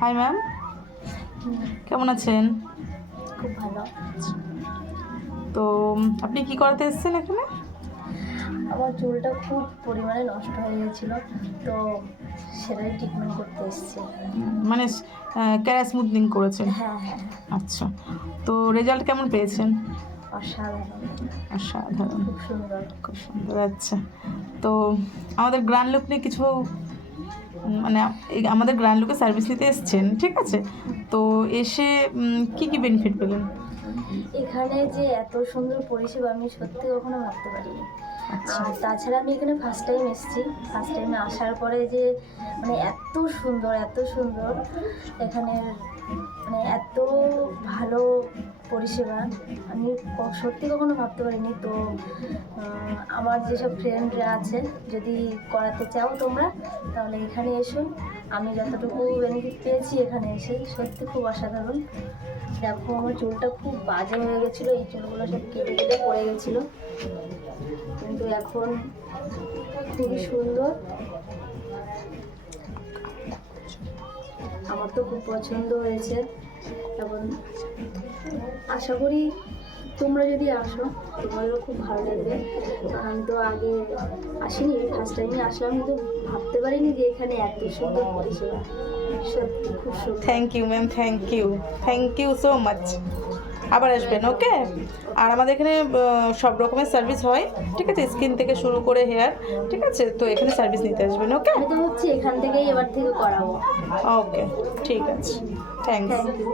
Hi ma'am, কেমন আছেন? খুব ভালো। তো আপনি কি করাতে এসেছেন এখানে? আমার চুলটা খুব পরিমাণে নষ্ট হয়ে গেছিলো, তো সেটাই ট্রিটমেন্ট করতে এসেছি। মানে ক্যারা স্মুথনিং করেছেন? হ্যাঁ হ্যাঁ, আচ্ছা, তো রেজাল্ট কেমন পেয়েছেন? অসাধারণ, অসাধারণ, খুব সুন্দর। খুব সুন্দর। আচ্ছা, তো আমাদের গ্র্যান্ড লুক নিয়ে কিছু মানে আমাদের গ্র্যান্ড লুকে সার্ভিস নিতে এসেছেন, ঠিক আছে? তো এসে কি কি বেনিফিট পেলেন? এখানে যে এত সুন্দর পরিষেবা আমি সত্যি কখনো ভাবতে পারিনি। আচ্ছা। আর তাছাড়া আমি এখানে ফার্স্ট টাইম এসেছি। ফার্স্ট টাইমে আসার পরে যে মানে এত সুন্দর এখানে, মানে এত ভালো পরিষেবা আমি সত্যি কখনো ভাবতে পারিনি। তো আমার যেসব ফ্রেন্ডরা আছে, যদি করাতে চাও তোমরা, তাহলে এখানে এসো। আমি যতটুকু বেনিফিট পেয়েছি এখানে এসে সত্যি খুব অসাধারণ। দেখো, আমার চুলটা খুব বাজে হয়ে গেছিলো, এই চুলগুলো সব কেটে কেটে পড়ে গেছিলো, কিন্তু এখন খুবই সুন্দর। আমার তো খুব পছন্দ হয়েছে। এখন আশা করি তোমরা যদি আসো তোমাদেরও খুব ভালো লাগবে। আমি তো আগে আসিনি, ফার্স্ট টাইমে আসলাম, কিন্তু ভাবতে পারিনি যে এখানে এত সুন্দর পরিষেবা। সত্যি খুব সুন্দর। Thank you ma'am, thank you so much. আবার আসবেন, ওকে? আর আমাদের এখানে সব রকমের সার্ভিস হয়, ঠিক আছে? স্কিন থেকে শুরু করে হেয়ার, ঠিক আছে? তো এখানে সার্ভিস নিতে আসবেন, ওকে? আমি তো ভাবছি এখান থেকেই এবার থেকে করাবো। ওকে, ঠিক আছে, থ্যাংকস। Thank you.